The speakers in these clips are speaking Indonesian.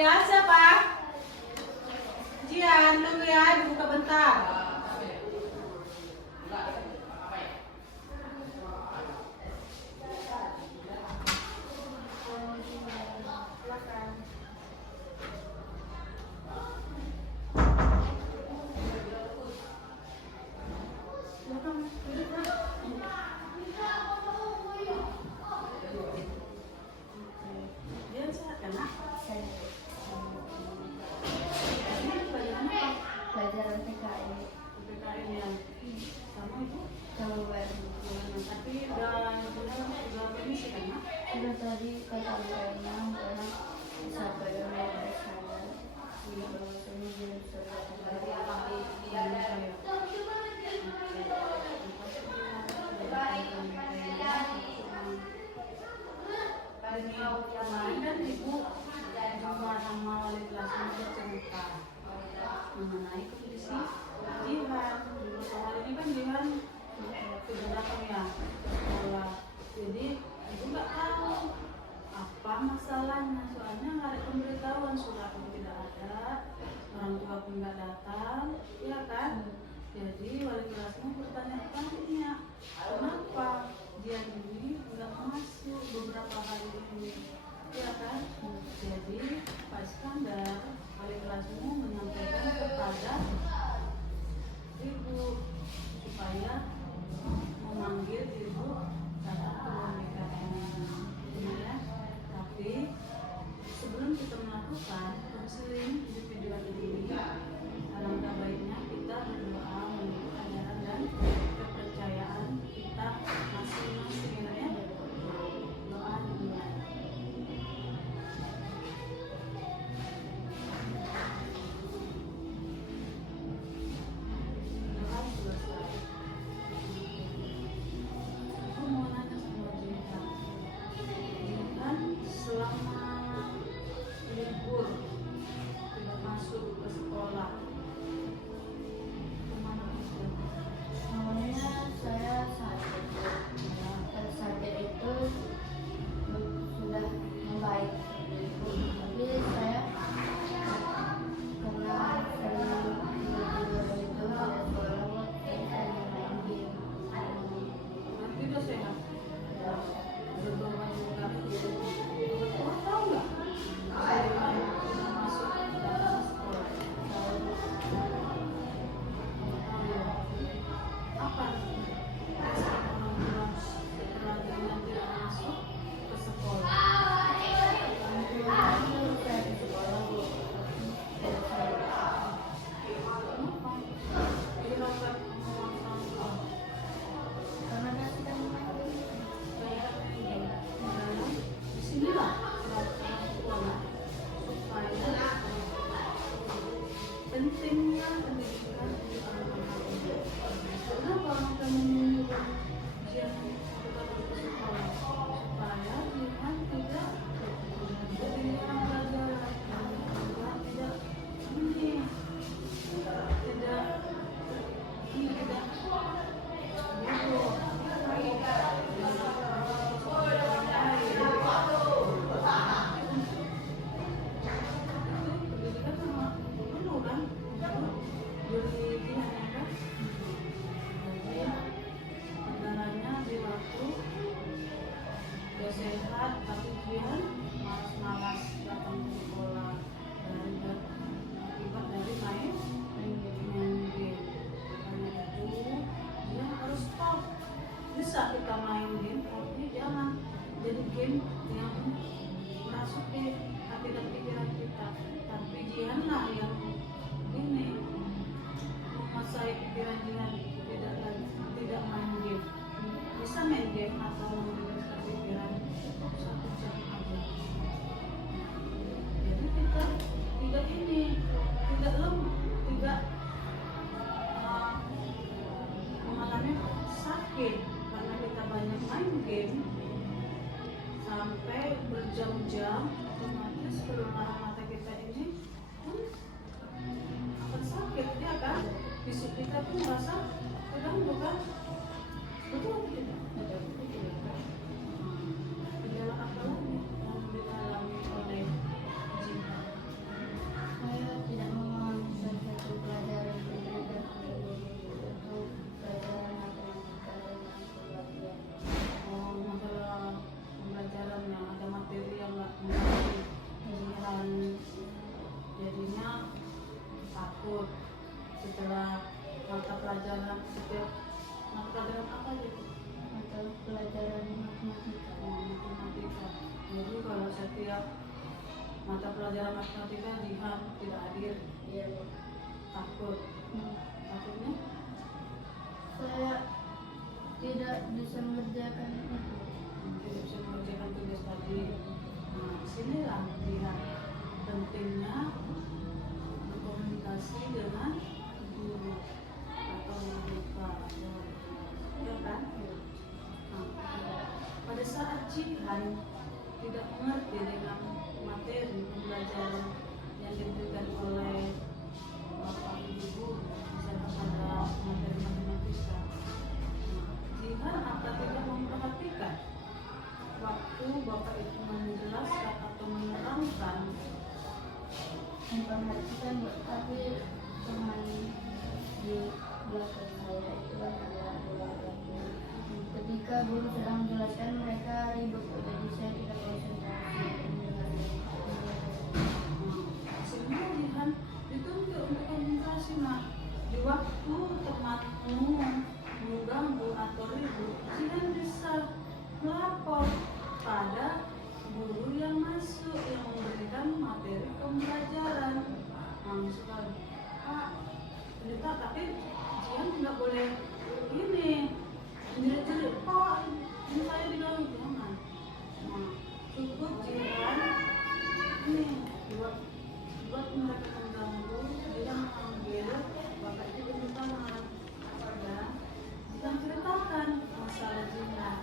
Ya, siapa? Jian, tunggu ya, dibuka bentar. Dia sehat kan, Nak? Ini pelajaran apa? Pelajaran PKI PKN yang sama Ibu? kalau baru Tapi udah permisi kan, Nak? sudah tadi kata Ibu karena sampai orang saya bahwasanya dia sudah Kemarin kan Ibu jumpa sama wali kelasnya bercerita mengenai kondisi Jihan. Soal ini kan Jihan sudah datang ya ke sekolah. Jadi Ibu nggak tahu apa masalahnya. Soalnya nggak ada pemberitahuan, surat pun tidak ada, orang tua pun nggak datang, ya kan? Jadi wali kelasnya bertanya-tanya, kenapa Jihan ini nggak masuk beberapa hari ini, ya kan? Jadi Pak Iskandar, wali kelasmu menyampaikan kepada Ibu supaya memanggil Ibu datang ke BKN, ya. Tapi sebelum kita melakukan konseling individual ini, alangkah baiknya kita berdoa menurut ajaran dan kepercayaan kita masing-masing, ya. Doa dimulai. Doa selesai. Aku mau nanya sama Jihan. Jihan selama libur tidak masuk ke sekolah, kemana aja? awalnya saya sakit. Pada sakit itu sudah membaik, tapi saya karena sering tidur itu tidak sekolah, saya main game. Nanti udah sehat. Berdoa juga. Kamu tahu nggak? Jihan tidak masuk ke dalam sekolah. Apa respon orang tua setelah Jihan tidak masuk ke sekolah? Saya di sekolah Bu. Kenapa? Dirapat ngomong sama Allah. Karena dia sedang main game. Di sinilah peraturan sekolah supaya pentingnya pendidikan di anak-anak. Kenapa kamu menyuruh Jihan tetap ke sekolah? Supaya Jihan tidak jadi orang pelajaran, tidak ini, tidak bodoh. Pendidikan sama perlu kan untuk diri Jihan, ya kan? Jadi negaranya di waktu udah sehat tapi Jihan malas-malas datang ke sekolah dari akibat dari main game. Karena itu Jihan harus stop. Bisa kita main game tapi jangan jadi game yang masuk di hati dan pikiran kita. Tapi Jihan lah yang ini menguasai pikiran Jihan, tidak main game. Bisa main game atau membebaskan pikiran 1 jam aja. Jadi kita tidak mengalami sakit karena kita banyak main game sampai berjam-jam, otomatis kelelahan mata kita ini akan sakit, ya kan? Fisik kita pun merasa terganggu kan? Betul atau tidak? Gejala apa lagi yang dialami oleh Jihan? setiap mata pelajaran matematika Jihan tidak hadir. Iya Bu. Takut. Takutnya Saya tidak bisa mengerjakan itu. tidak bisa mengerjakan tugas tadi. Nah, disinilah lihat pentingnya berkomunikasi dengan guru atau guru ya kan? Nah, pada saat Jihan tidak mengerti dengan materi pembelajaran yang diberikan oleh bapak ibu guru, misalnya pada materi matematika, Jihan akan tidak memperhatikan waktu bapak itu menjelaskan atau menerangkan. Memperhatikan Bu, tapi teman di belakang saya itu adalah laki-laki. Ketika guru sedang menjelaskan mereka ribut, jadi saya tidak konsentrasi mendengarkan. Sehingga Jihan dituntut untuk konsentrasi nak. Di waktu temanmu mengganggu atau ribut, Jihan bisa melapor pada guru yang masuk yang memberikan materi pembelajaran. Nah, misalkan Pak cerita, tapi Jihan nggak boleh ini jerit-jerit, Pak ini saya diganggu, jangan. Nah, cukup Jihan ini buat mereka mengganggu, dia mengambil bapak itu beri tangan dan Jihan ceritakan masalah Jihan.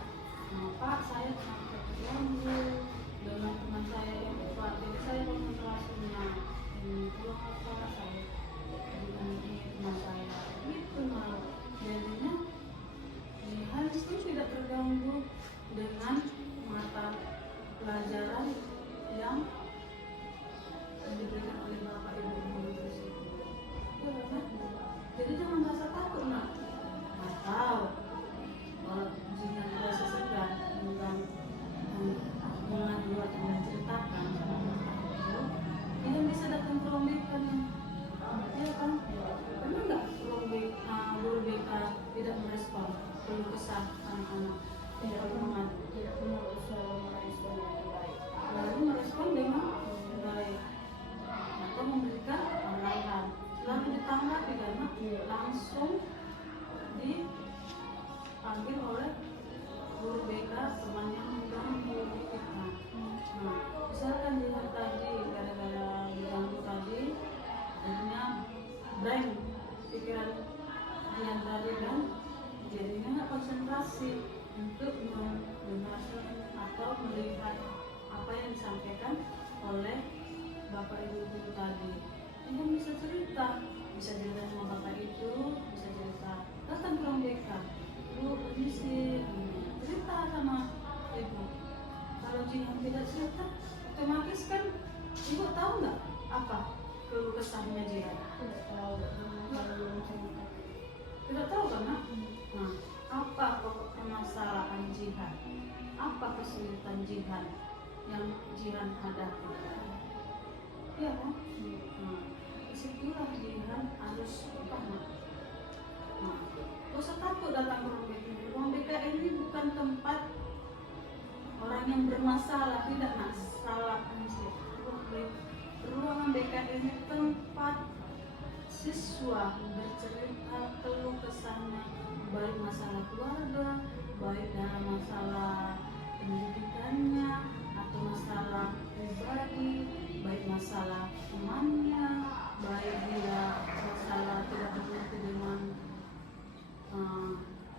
Nah, Pak saya terganggu dengan teman saya yang kuat, jadi saya konsentrasinya itu apa saya dengan ini teman saya itu malah jadinya Jihan itu tidak terganggu dengan mata pelajaran yang diberikan oleh bapak ibu guru tersebut. Ya, kan? Jadi jangan merasa takut nak, atau kalau Jihan merasa segan mengadu atau menceritakan sama bapak ibu, Jihan bisa datang ke ruang BK nih. Ya kan? Pernah nggak guru BK tidak merespon keluh kesah anak-anak? Tidak pernah. Tidak pernah usaha merespon dengan baik. Lalu merespon dengan baik atau memberikan arahan, lalu ditanggapi karena langsung dipanggil oleh guru BK teman yang mengganggu kita. Nah, misalkan Jihan tadi gara-gara diganggu tadi, akhirnya blank pikiran Jihan tadi kan, jadinya nggak konsentrasi untuk mendengarkan atau melihat apa yang disampaikan oleh bapak ibu guru tadi. Jihan bisa cerita sama bapak itu, bisa cerita datang ke ruang BK, Bu permisi, cerita sama ibu. Kalau Jihan tidak cerita, otomatis kan ibu tahu nggak apa keluh kesahnya Jihan? Tidak tahu, belum cerita. Tidak tahu kan nak? Nah, apa pokok permasalahan Jihan? Apa kesulitan Jihan yang Jihan hadapi? Iya kan? Nah, disitulah Jihan harus paham. Nah, gak usah takut datang ke ruang BK. Ruang BK ini bukan tempat orang yang bermasalah, tidak nak salah. Ruangan BK ini tempat siswa bercerita keluh kesahnya, baik masalah keluarga, baik dalam masalah pendidikannya atau masalah pribadi, baik masalah temannya, baik dia masalah tidak mengerti dengan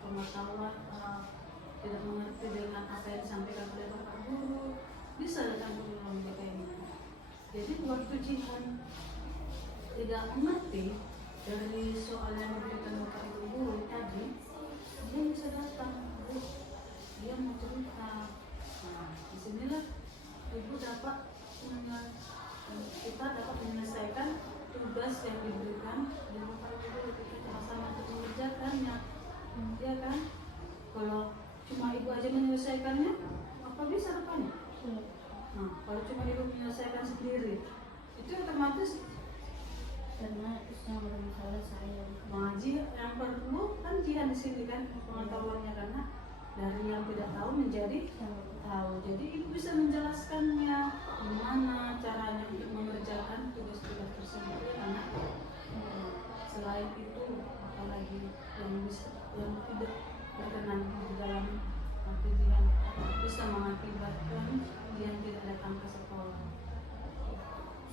pengetahuan, tidak mengerti dengan apa yang disampaikan oleh bapak guru, bisa datang ke ruang BK ini. Jadi waktu Jihan tidak mengerti dari soal yang diberikan bapak ibu guru tadi, dia bisa datang, dia mau cerita. Nah, disinilah ibu dapat kita dapat menyelesaikan tugas yang diberikan dan bapak ibu guru, kita sama-sama untuk mengerjakannya. Ya kan? Kalau cuma ibu aja menyelesaikannya, apa bisa depannya? Nah, kalau cuma ibu menyelesaikan sendiri, itu otomatis Karena yang bermasalah saya. ngaji yang perlu kan Jihan di sini kan pengetahuannya, karena dari yang tidak tahu menjadi tahu. Jadi ibu bisa menjelaskannya gimana caranya untuk mengerjakan tugas-tugas tersebut ya anak. Selain itu apalagi yang tidak berkenan di dalam tujuan bisa mengakibatkan dia tidak datang ke sekolah.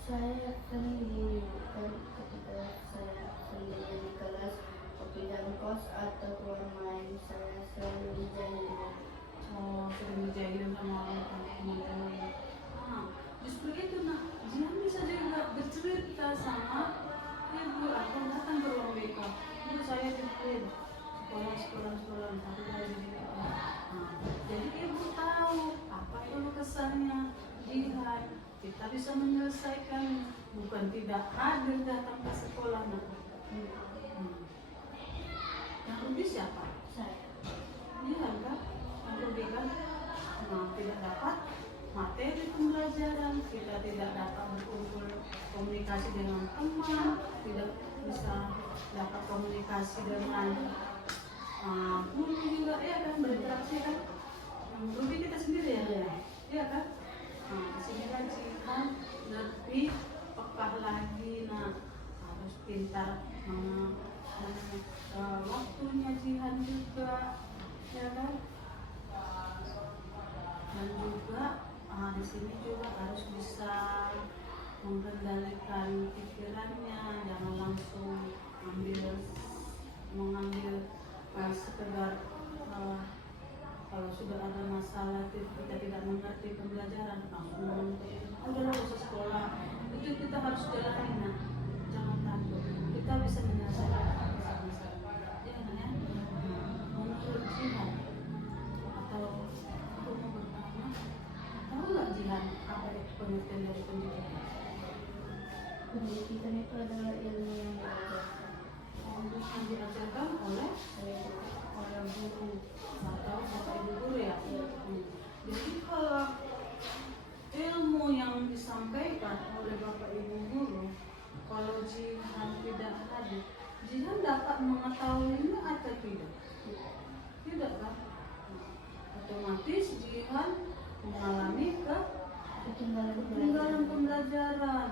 Saya sering diingatkan ketika saya sendirian di kelas, kopi dan kos atau keluar main, saya selalu dijahilin. Oh, sering dijahilin sama teman-teman. Justru itu nak, Jihan bisa juga bercerita sama ibu atau datang ke ruang BK. Ibu saya titip sekolah satu dari BK. Jadi ibu tahu apa keluh kesahnya Jihan. Kita bisa menyelesaikan, bukan tidak hadir datang ke sekolah nak. Yang rugi siapa? Saya. Jihan kan? Yang rugi kan? Tidak dapat materi pembelajaran, kita tidak dapat berkumpul komunikasi dengan teman, tidak bisa dapat komunikasi dengan guru juga ya kan, berinteraksi kan. Rugi kita sendiri ya kan. Di sini kan Jihan lebih peka lagi, harus pintar waktunya Jihan juga ya kan. Dan juga di sini juga harus bisa mengendalikan pikirannya, jangan langsung mengambil sekedar kalau sudah ada masalah kita tidak mengerti pembelajaran langsung udahlah usah sekolah, itu kita harus jalani jangan takut, kita bisa menyelesaikan masalah ya menurut Jihan atau mau bertanya, tahu nggak Jihan apa itu pengertian dari pendidikan? Pendidikan itu adalah ilmu yang diajarkan. Yang diajarkan oleh guru atau bapak ibu guru ya. Jadi kalau ilmu yang disampaikan oleh bapak ibu guru, kalau Jihan tidak hadir, Jihan dapat mengetahuinya atau tidak? Tidak kan? Otomatis Jihan mengalami ketinggalan pembelajaran.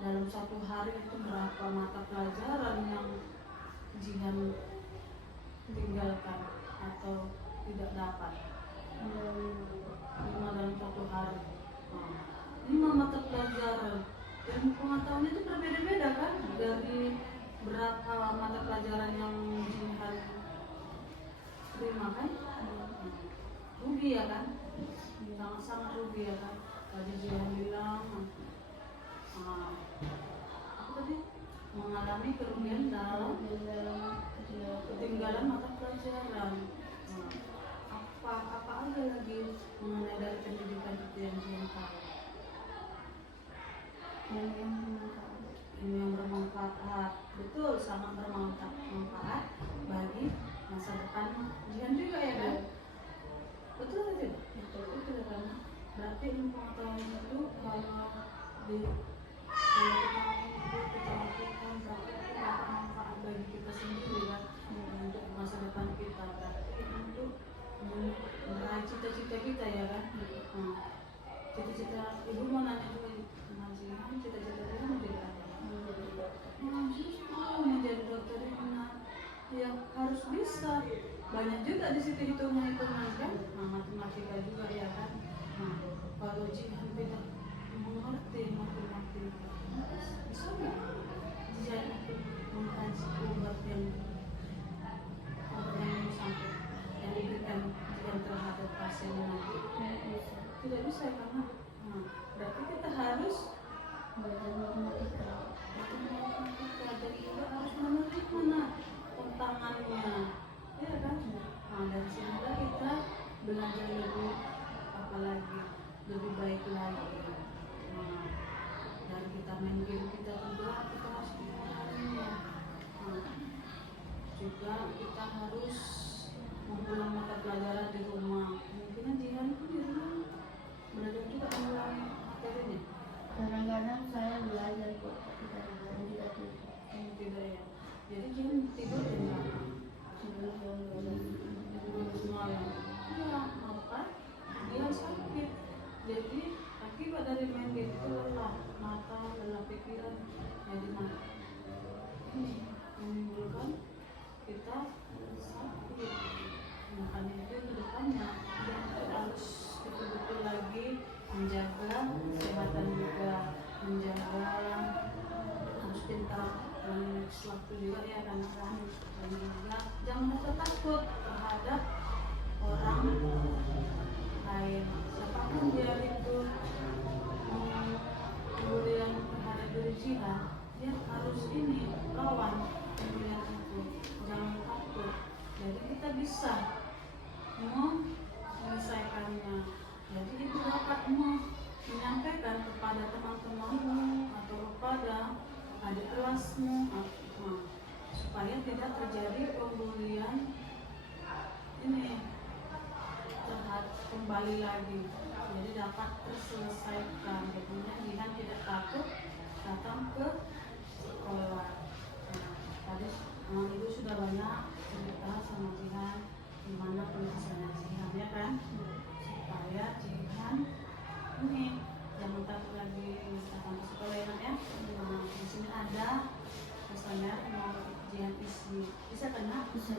Dalam satu hari itu berapa mata pelajaran yang Jihan tinggalkan atau tidak dapat? 5 dalam satu hari. 5 mata pelajaran. Dan pengetahuannya itu berbeda-beda kan? Dari berapa mata pelajaran yang Jihan terima kan? Rugi ya kan? Sangat-sangat rugi ya kan? Tadi Jihan bilang apa tadi? Mengalami kerugian dalam ketinggalan mata pelajaran. Apa aja lagi mengenai dari pendidikan itu yang Jihan tahu? Ini yang bermanfaat, betul, sangat bermanfaat bagi masa depan Jihan juga ya kan? Betul tidak? Betul kan? Berarti ilmu pengetahuan itu kalau kita lakukan berarti itu dapat manfaat bagi kita sendiri kan, untuk masa depan kita. Berarti untuk meraih cita-cita kita ya kan. Cita-cita ibu mau nanya juga Jihan, cita-cita dia mau jadi apa? Menjadi dokter ini ya harus bisa. Banyak juga di situ hitungan kan, matematika juga ya kan. Kalau Jihan tidak mengerti matematika, bisa nggak Jihan mengkaji obat yang sampai yang diberikan Jihan terhadap pasien nanti? Tidak bisa karena berarti kita harus belajar matematika. Jadi kita harus mengerti mana tantangannya, ya kan? Dan sehingga kita belajar lebih lebih baik lagi. Dan kita main game kita juga kita harus mengenalinya. Juga kita harus mengulang mata pelajaran di rumah. Mungkin Jihan pun di rumah belajar juga mengulang materinya. Kadang-kadang saya belajar kok, tapi kadang-kadang juga tidak ya. Jadi Jihan tidur di mana? Malam. Ya, apa? Dia sakit. dari main game itu lelah mata, lelah pikiran, jadi ini menimbulkan kita sakit. Makanya itu ke depannya kita harus betul-betul lagi menjaga kesehatan juga, menjaga harus pintar dan sewaktu juga ya kan dan juga jangan merasa takut terhadap orang lain siapapun dia itu kemudian terhadap diri jihad dia harus ini lawan kemudian itu jangan takut jadi kita bisa menyelesaikannya jadi itu dapat menyampaikan kepada teman-temanmu atau kepada adik kelasmu supaya tidak terjadi pembulian ini kembali lagi jadi dapat terselesaikan jadinya Jihan tidak takut datang ke sekolah. Tadi Ibu sudah banyak cerita sama Jihan gimana penyelesaian Jihan ya kan supaya Jihan ini jangan takut lagi datang ke sekolah ya. Di sini ada misalnya mau Jihan isi bisa kena bisa.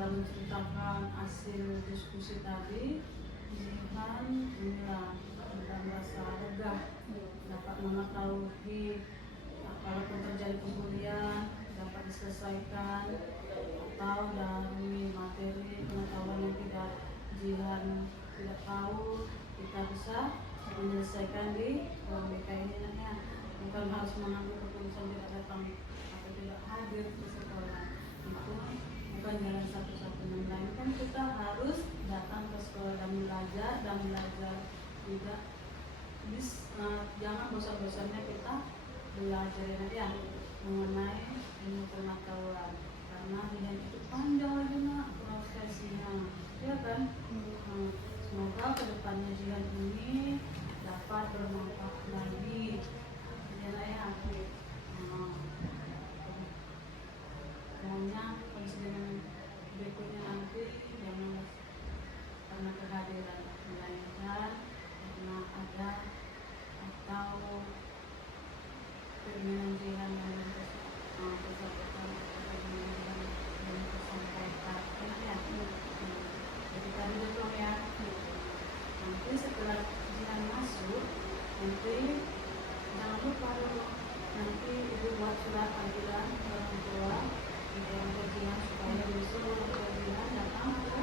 lalu ceritakan hasil diskusi tadi, Jihan inilah sudah merasa lega, dapat mengetahui kalaupun terjadi pembulian dapat diselesaikan, atau dari materi pengetahuan yang tidak Jihan tidak tahu, kita bisa menyelesaikan di BK ini ya. Bukan harus mengambil keputusan tidak datang atau tidak hadir di sekolah, itu bukan jalan satu-satunya, melainkan kita harus datang ke sekolah dan belajar tidak jangan bosan-bosannya kita belajar ya mengenai ilmu pengetahuan, karena dia itu panjang lagi nak prosesnya, ya kan. Semoga kedepannya jihan ini dapat bermanfaat lagi, ya ya. Semuanya konseling berikutnya nanti jangan karena kehadiran, melainkan karena ada atau keinginan jihan yang bersangkutan atau keinginan yang tersampaikan ya. Jadi tadi dulu ya. Nanti setelah jihan masuk, nanti jangan lupa dulu, nanti ibu buat surat panggilan ke orang tua di orang jihan supaya besok orang jihan datang ke